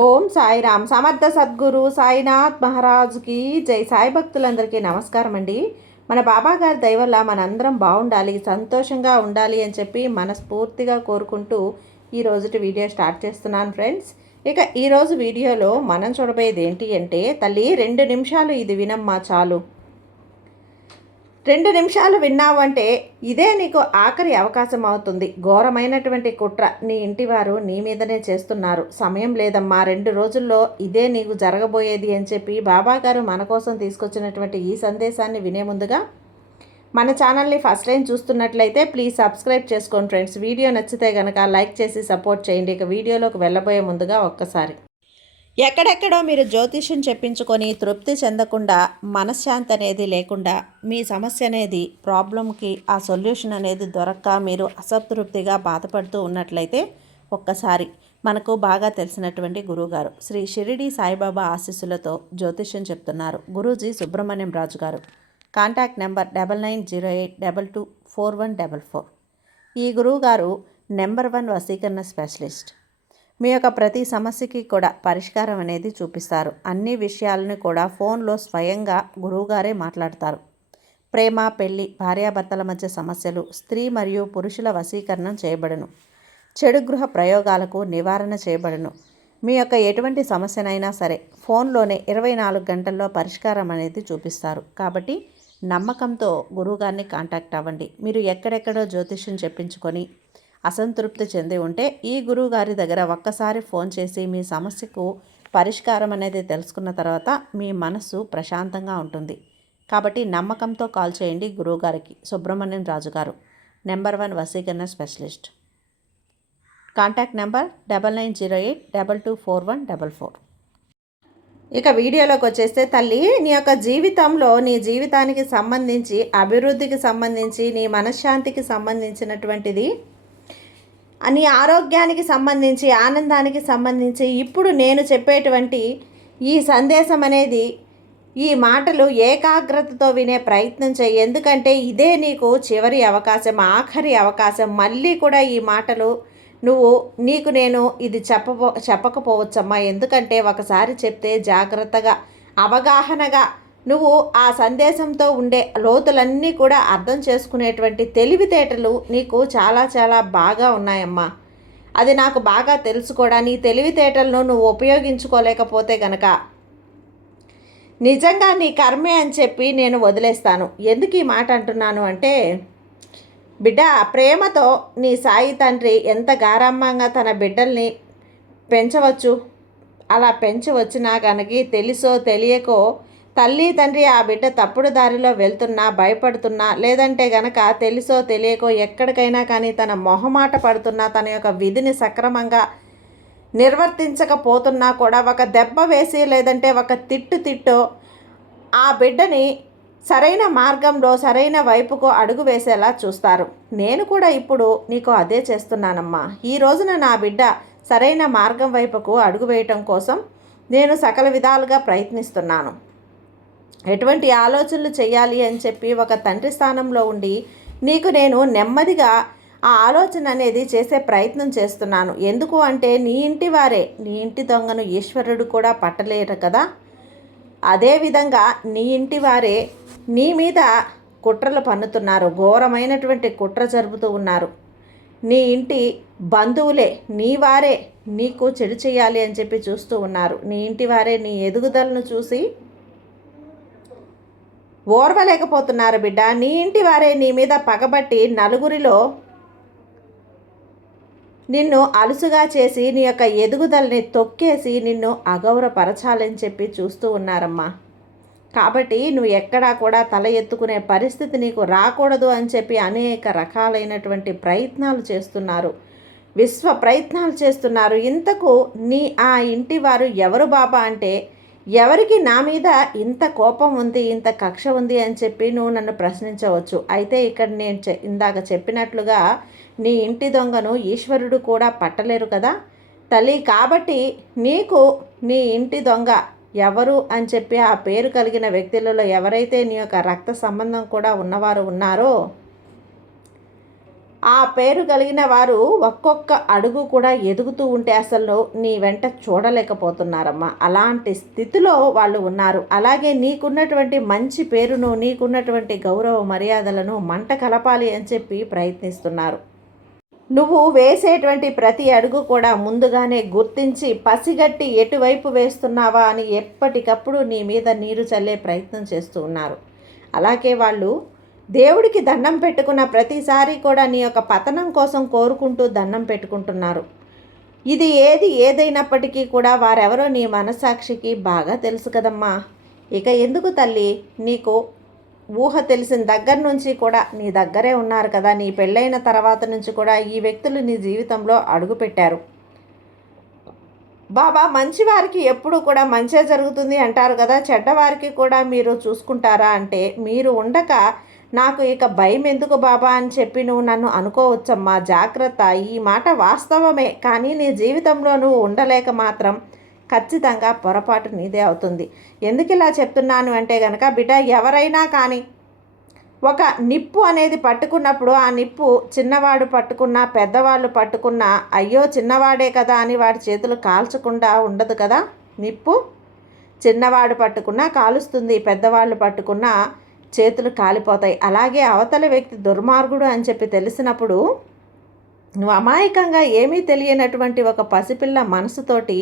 ఓం సాయిరామ్. సమర్థ సద్గురు సాయినాథ్ మహారాజుకి జై. సాయి భక్తులందరికీ నమస్కారం అండి. మన బాబా గారి దయ వల్ల మనందరం బాగుండాలి, సంతోషంగా ఉండాలి అని చెప్పి మనస్ఫూర్తిగా కోరుకుంటూ ఈ రోజుటి వీడియో స్టార్ట్ చేస్తున్నాను ఫ్రెండ్స్. ఇక ఈరోజు వీడియోలో మనం చూడబోయేది ఏంటి అంటే, తల్లి 2 నిమిషాలు ఇది వినమ్మా చాలు. 2 నిమిషాలు విన్నావు అంటే ఇదే నీకు ఆఖరి అవకాశం అవుతుంది. ఘోరమైనటువంటి కుట్ర నీ ఇంటివారు నీ మీదనే చేస్తున్నారు. సమయం లేదమ్మా, 2 రోజుల్లో ఇదే నీకు జరగబోయేది అని చెప్పి బాబాగారు మన కోసం తీసుకొచ్చినటువంటి ఈ సందేశాన్ని వినే ముందుగా మన ఛానల్ని ఫస్ట్ టైం చూస్తున్నట్లయితే ప్లీజ్ సబ్స్క్రైబ్ చేసుకోండి ఫ్రెండ్స్. వీడియో నచ్చితే కనుక లైక్ చేసి సపోర్ట్ చేయండి. ఇక వీడియోలోకి వెళ్ళబోయే ముందుగా ఒక్కసారి, ఎక్కడెక్కడో మీరు జ్యోతిష్యం చెప్పించుకొని తృప్తి చెందకుండా, మనశ్శాంతి అనేది లేకుండా, మీ సమస్య అనేది ప్రాబ్లంకి ఆ సొల్యూషన్ అనేది దొరక్క మీరు అసంతృప్తిగా బాధపడుతూ ఉన్నట్లయితే ఒక్కసారి మనకు బాగా తెలిసినటువంటి గురువుగారు శ్రీ షిరిడి సాయిబాబా ఆశీస్సులతో జ్యోతిష్యం చెప్తున్నారు గురూజీ సుబ్రహ్మణ్యం రాజు గారు. Contact number 9908224144. ఈ గురువుగారు నెంబర్ 1 వశీకరణ స్పెషలిస్ట్. మీ యొక్క ప్రతి సమస్యకి కూడా పరిష్కారం అనేది చూపిస్తారు. అన్ని విషయాలను కూడా ఫోన్లో స్వయంగా గురువుగారే మాట్లాడతారు. ప్రేమ, పెళ్లి, భార్యాభర్తల మధ్య సమస్యలు, స్త్రీ మరియు పురుషుల వశీకరణం చేయబడును. చెడు గృహ ప్రయోగాలకు నివారణ చేయబడును. మీ యొక్క ఎటువంటి సమస్యనైనా సరే ఫోన్లోనే 24 గంటల్లో పరిష్కారం అనేది చూపిస్తారు. కాబట్టి నమ్మకంతో గురువుగారిని కాంటాక్ట్ అవ్వండి. మీరు ఎక్కడెక్కడో జ్యోతిష్యం చెప్పించుకొని అసంతృప్తి చెంది ఉంటే ఈ గురువు గారి దగ్గర ఒక్కసారి ఫోన్ చేసి మీ సమస్యకు పరిష్కారం అనేది తెలుసుకున్న తర్వాత మీ మనస్సు ప్రశాంతంగా ఉంటుంది. కాబట్టి నమ్మకంతో కాల్ చేయండి గురువుగారికి. సుబ్రహ్మణ్యం రాజు గారు, నెంబర్ 1 వశీకరణ స్పెషలిస్ట్. Contact number 9908224144. ఇక వీడియోలోకి వచ్చేస్తే, తల్లి నీ యొక్క జీవితంలో నీ జీవితానికి సంబంధించి, అభివృద్ధికి సంబంధించి, నీ మనశ్శాంతికి సంబంధించినటువంటిది, నీ ఆరోగ్యానికి సంబంధించి, ఆనందానికి సంబంధించి ఇప్పుడు నేను చెప్పేటువంటి ఈ సందేశం అనేది, ఈ మాటలు ఏకాగ్రతతో వినే ప్రయత్నం చేయి. ఎందుకంటే ఇదే నీకు చివరి అవకాశం, ఆఖరి అవకాశం. మళ్ళీ కూడా ఈ మాటలు నీకు నేను ఇది చెప్పకపోవచ్చమ్మా. ఎందుకంటే ఒకసారి చెప్తే జాగ్రత్తగా, అవగాహనగా నువ్వు ఆ సందేశంతో ఉండే లోతులన్నీ కూడా అర్థం చేసుకునేటువంటి తెలివితేటలు నీకు చాలా చాలా బాగా ఉన్నాయమ్మా. అది నాకు బాగా తెలుసు కూడా. నీ తెలివితేటలను నువ్వు ఉపయోగించుకోలేకపోతే గనక నిజంగా నీ కర్మే అని చెప్పి నేను వదిలేస్తాను. ఎందుకు ఈ మాట అంటున్నాను అంటే, బిడ్డ, ప్రేమతో నీ సాయి తండ్రి ఎంత గారామ్మంగా తన బిడ్డల్ని పెంచవచ్చు. అలా పెంచి వచ్చినా కనుక తెలుసో తెలియకో తల్లి తండ్రి ఆ బిడ్డ తప్పుడు దారిలో వెళ్తున్నా, భయపడుతున్నా, లేదంటే గనక తెలుసో తెలియకో ఎక్కడికైనా కానీ తన మొహమాట పడుతున్నా, తన యొక్క విధిని సక్రమంగా నిర్వర్తించకపోతున్నా కూడా ఒక దెబ్బ వేసి, లేదంటే ఒక తిట్టో ఆ బిడ్డని సరైన మార్గంలో, సరైన వైపుకు అడుగు వేసేలా చూస్తారు. నేను కూడా ఇప్పుడు నీకు అదే చేస్తున్నానమ్మా. ఈ రోజున నా బిడ్డ సరైన మార్గం వైపుకు అడుగు వేయటం కోసం నేను సకల విధాలుగా ప్రయత్నిస్తున్నాను. ఎటువంటి ఆలోచనలు చేయాలి అని చెప్పి ఒక తండ్రి స్థానంలో ఉండి నీకు నేను నెమ్మదిగా ఆ ఆలోచన అనేది చేసే ప్రయత్నం చేస్తున్నాను. ఎందుకు అంటే నీ ఇంటి వారే, నీ ఇంటి దొంగను ఈశ్వరుడు కూడా పట్టలేరు కదా. అదేవిధంగా నీ ఇంటి వారే నీ మీద కుట్రలు పన్నుతున్నారు. ఘోరమైనటువంటి కుట్ర జరుపుతూ ఉన్నారు. నీ ఇంటి బంధువులే, నీ వారే నీకు చెడు చేయాలి అని చెప్పి చూస్తూ ఉన్నారు. నీ ఇంటి వారే నీ ఎదుగుదలను చూసి ఓర్వలేకపోతున్నారు బిడ్డ. నీ ఇంటి వారే నీ మీద పగబట్టి నలుగురిలో నిన్ను అలుసుగా చేసి నీ యొక్క ఎదుగుదలని తొక్కేసి నిన్ను అగౌరవపరచాలని చెప్పి చూస్తూ ఉన్నారమ్మా. కాబట్టి నువ్వు ఎక్కడా కూడా తల ఎత్తుకునే పరిస్థితి నీకు రాకూడదు అని చెప్పి అనేక రకాలైనటువంటి ప్రయత్నాలు చేస్తున్నారు, విశ్వ ప్రయత్నాలు చేస్తున్నారు. ఇంతకు ఆ ఇంటి వారు ఎవరు బాబా అంటే, ఎవరికి నా మీద ఇంత కోపం ఉంది, ఇంత కక్ష ఉంది అని చెప్పి నువ్వు నన్ను ప్రశ్నించవచ్చు. అయితే ఇక్కడ నేను ఇందాక చెప్పినట్లుగా నీ ఇంటి దొంగను ఈశ్వరుడు కూడా పట్టలేరు కదా తల్లి. కాబట్టి నీకు నీ ఇంటి దొంగ ఎవరు అని చెప్పి ఆ పేరు కలిగిన వ్యక్తులలో ఎవరైతే నీ యొక్క రక్త సంబంధం కూడా ఉన్నవారు ఉన్నారో ఆ పేరు కలిగిన వారు ఒక్కొక్క అడుగు కూడా ఎదుగుతూ ఉంటే అసలు నీ వెంట చూడలేకపోతున్నారమ్మా. అలాంటి స్థితిలో వాళ్ళు ఉన్నారు. అలాగే నీకున్నటువంటి మంచి పేరును, నీకున్నటువంటి గౌరవ మర్యాదలను మంట కలపాలి అని చెప్పి ప్రయత్నిస్తున్నారు. నువ్వు వేసేటువంటి ప్రతి అడుగు కూడా ముందుగానే గుర్తించి పసిగట్టి ఎటువైపు వేస్తున్నావా అని ఎప్పటికప్పుడు నీ మీద నీరు చల్లే ప్రయత్నం చేస్తూ ఉన్నారు. అలాగే వాళ్ళు దేవుడికి దండం పెట్టుకున్న ప్రతిసారి కూడా నీ యొక్క పతనం కోసం కోరుకుంటూ దండం పెట్టుకుంటున్నారు. ఇది ఏదైనప్పటికీ కూడా వారెవరో నీ మనస్సాక్షికి బాగా తెలుసు కదమ్మా. ఇక ఎందుకు తల్లి, నీకు ఊహ తెలిసిన దగ్గర నుంచి కూడా నీ దగ్గరే ఉన్నారు కదా. నీ పెళ్ళైన తర్వాత నుంచి కూడా ఈ వ్యక్తులు నీ జీవితంలో అడుగుపెట్టారు. బాబా, మంచివారికి ఎప్పుడు కూడా మంచే జరుగుతుంది అంటారు కదా, చెడ్డవారికి కూడా మీరు చూసుకుంటారా అంటే, మీరు ఉండక నాకు ఇక భయం ఎందుకు బాబా అని చెప్పి నువ్వు నన్ను అనుకోవచ్చమ్మా. జాగ్రత్త, ఈ మాట వాస్తవమే. కానీ నీ జీవితంలో నువ్వు ఉండలేక మాత్రం ఖచ్చితంగా పొరపాటు నీదే అవుతుంది. ఎందుకు ఇలా చెప్తున్నాను అంటే కనుక, బిడ్డ, ఎవరైనా కానీ ఒక నిప్పు అనేది పట్టుకున్నప్పుడు ఆ నిప్పు చిన్నవాడు పట్టుకున్నా పెద్దవాళ్ళు పట్టుకున్నా అయ్యో చిన్నవాడే కదా అని వాడి చేతులు కాల్చకుండా ఉండదు కదా. నిప్పు చిన్నవాడు పట్టుకున్నా కాలుస్తుంది, పెద్దవాళ్ళు పట్టుకున్నా చేతులు కాలిపోతాయి. అలాగే అవతల వ్యక్తి దుర్మార్గుడు అని చెప్పి తెలిసినప్పుడు నువ్వు అమాయకంగా ఏమీ తెలియనటువంటి ఒక పసిపిల్ల మనసుతోటి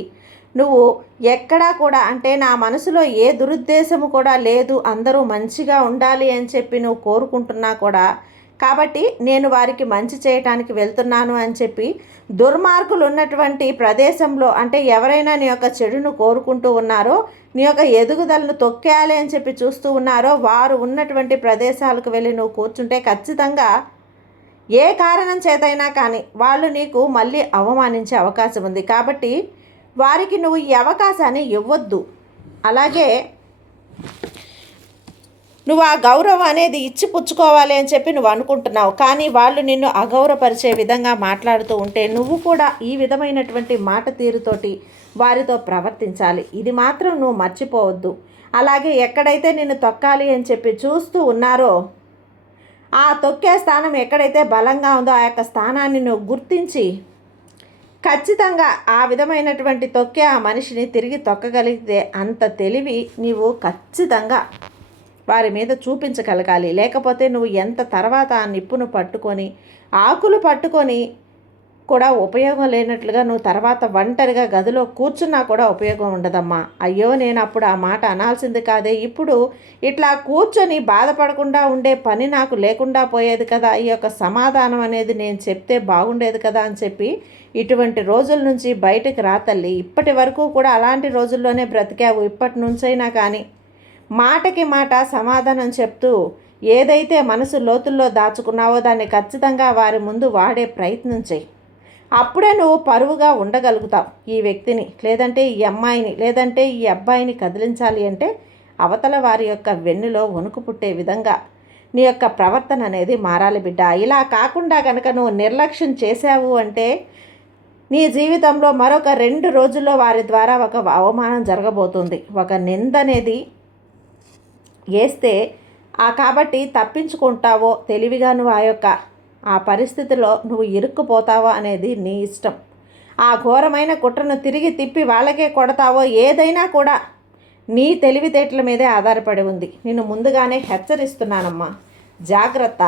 నువ్వు ఎక్కడా కూడా, అంటే నా మనసులో ఏ దురుద్దేశము కూడా లేదు, అందరూ మంచిగా ఉండాలి అని చెప్పి నువ్వు కోరుకుంటున్నా కూడా, కాబట్టి నేను వారికి మంచి చేయటానికి వెళ్తున్నాను అని చెప్పి దుర్మార్గులు ఉన్నటువంటి ప్రదేశంలో, అంటే ఎవరైనా నీ యొక్క చెడును కోరుకుంటూ ఉన్నారో, నీ యొక్క ఎదుగుదలను తొక్కేయాలి అని చెప్పి చూస్తూ ఉన్నారో, వారు ఉన్నటువంటి ప్రదేశాలకు వెళ్ళి నువ్వు కూర్చుంటే ఖచ్చితంగా ఏ కారణం చేతైనా కానీ వాళ్ళు నీకు మళ్ళీ అవమానించే అవకాశం ఉంది. కాబట్టి వారికి నువ్వు ఈ అవకాశాన్ని ఇవ్వద్దు. అలాగే నువ్వు ఆ గౌరవం అనేది ఇచ్చి పుచ్చుకోవాలి అని చెప్పి నువ్వు అనుకుంటున్నావు. కానీ వాళ్ళు నిన్ను అగౌరవపరిచే విధంగా మాట్లాడుతూ ఉంటే నువ్వు కూడా ఈ విధమైనటువంటి మాట తీరుతోటి వారితో ప్రవర్తించాలి. ఇది మాత్రం నువ్వు మర్చిపోవద్దు. అలాగే ఎక్కడైతే నిన్ను తొక్కాలి అని చెప్పి చూస్తూ ఉన్నారో, ఆ తొక్కే స్థానం ఎక్కడైతే బలంగా ఉందో ఆ యొక్క స్థానాన్ని నువ్వు గుర్తించి ఖచ్చితంగా ఆ విధమైనటువంటి తొక్కే ఆ మనిషిని తిరిగి తొక్కగలిగితే అంత తెలివి నీవు ఖచ్చితంగా వారి మీద చూపించగలగాలి. లేకపోతే నువ్వు ఎంత తర్వాత ఆ నిప్పును పట్టుకొని ఆకులు పట్టుకొని కూడా ఉపయోగం లేనట్లుగా నువ్వు తర్వాత ఒంటరిగా గదిలో కూర్చున్నా కూడా ఉపయోగం ఉండదమ్మా. అయ్యో, నేను అప్పుడు ఆ మాట అనాల్సింది కాదే, ఇప్పుడు ఇట్లా కూర్చొని బాధపడకుండా ఉండే పని నాకు లేకుండా పోయేది కదా, ఈ యొక్క సమాధానం అనేది నేను చెప్తే బాగుండేది కదా అని చెప్పి ఇటువంటి రోజుల నుంచి బయటకు రా తల్లి. ఇప్పటి వరకు కూడా అలాంటి రోజుల్లోనే బ్రతికావు. ఇప్పటి నుంచైనా కానీ మాటకి మాట సమాధానం చెప్తూ ఏదైతే మనసు లోతుల్లో దాచుకున్నావో దాన్ని ఖచ్చితంగా వారి ముందు వాడే ప్రయత్నం చేయి. అప్పుడే నువ్వు పరువుగా ఉండగలుగుతావు. ఈ వ్యక్తిని, లేదంటే ఈ అమ్మాయిని, లేదంటే ఈ అబ్బాయిని కదిలించాలి అంటే అవతల వారి యొక్క వెన్నులో వణుకు పుట్టే విధంగా నీ యొక్క ప్రవర్తన అనేది మారాలి బిడ్డ. ఇలా కాకుండా కనుక నువ్వు నిర్లక్ష్యం చేసావు అంటే నీ జీవితంలో మరొక 2 రోజుల్లో వారి ద్వారా ఒక అవమానం జరగబోతుంది. ఒక నింద అనేది వేస్తే కాబట్టి తప్పించుకుంటావో తెలివిగా నువ్వు ఆ పరిస్థితిలో నువ్వు ఇరుక్కుపోతావో అనేది నీ ఇష్టం. ఆ ఘోరమైన కుట్రను తిరిగి తిప్పి వాళ్ళకే కొడతావో ఏదైనా కూడా నీ తెలివితేటల మీదే ఆధారపడి ఉంది. నేను ముందుగానే హెచ్చరిస్తున్నానమ్మా, జాగ్రత్త.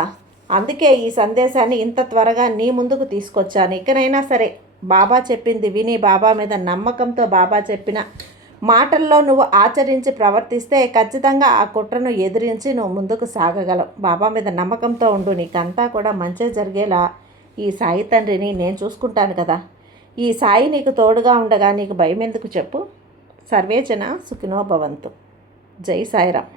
అందుకే ఈ సందేశాన్ని ఇంత త్వరగా నీ ముందుకు తీసుకొచ్చాను. ఇకనైనా సరే బాబా చెప్పింది విని, బాబా మీద నమ్మకంతో బాబా చెప్పిన మాటల్లో నువ్వు ఆచరించి ప్రవర్తిస్తే ఖచ్చితంగా ఆ కుట్రను ఎదిరించి నువ్వు ముందుకు సాగగలవు. బాబా మీద నమ్మకంతో ఉండు. నీకంతా కూడా మంచి జరిగేలా ఈ సాయి తండ్రిని నేను చూసుకుంటాను కదా. ఈ సాయి నీకు తోడుగా ఉండగా నీకు భయం ఎందుకు చెప్పు. సర్వేజన సుఖినో భవంతు. జై సాయిరామ్.